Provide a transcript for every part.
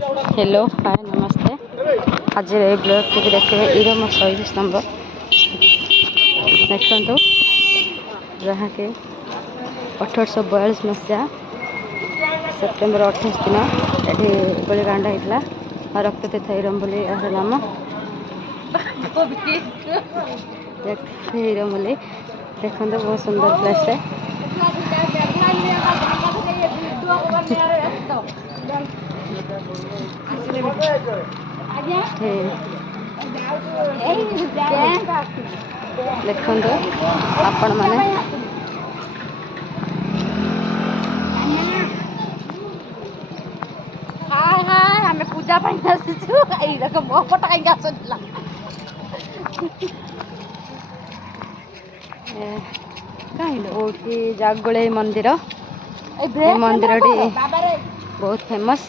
Hello hi नमस्ते। आज blog T देखिए इरम शहीद स्तंभ देखते जहाँकि 1842 मसीहा सेप्टेम्बर 28 दिन ये गोलीकांड होता रक्ततीर्थ इरम बोली यार नाम इरम बोली देखते बहुत सुंदर प्लेस है। देखु आपण मैंने आम पूजा मो पट कहीं आसला कहीं जागुले मंदिर मंदिर बहुत फेमस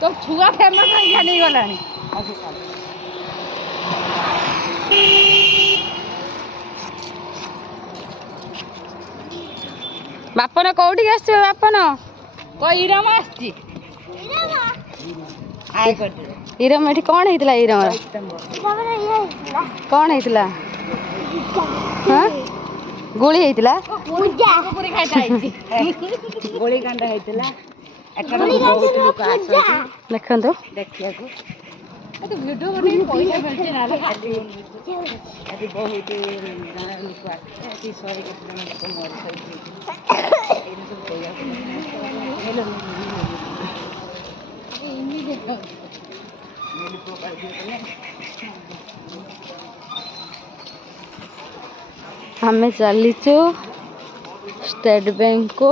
तो छुआ फेमस नहीं गला बापन कौटी आस बापन इरम इरम ये कौन होता इरम कौन होता हाँ गोली होता गोलीकांड होता देखो देखिए वीडियो बने पैसा मिलते ना बहुत लोक आते 100 आम चलीचु स्टेट बैंक को